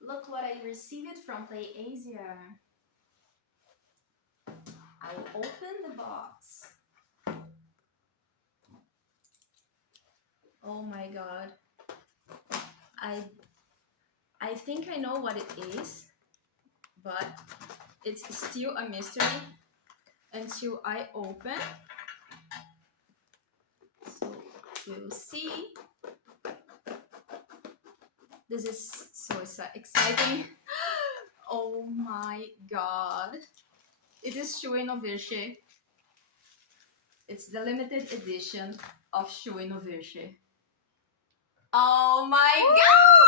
Look what I received from Play Asia. I will open the box. Oh my god. I think I know what it is, but it's still a mystery until I open. So we'll see. This is so exciting. Oh my god. It is Shui no Virche. It's the limited edition of Shui no Virche. Oh my god!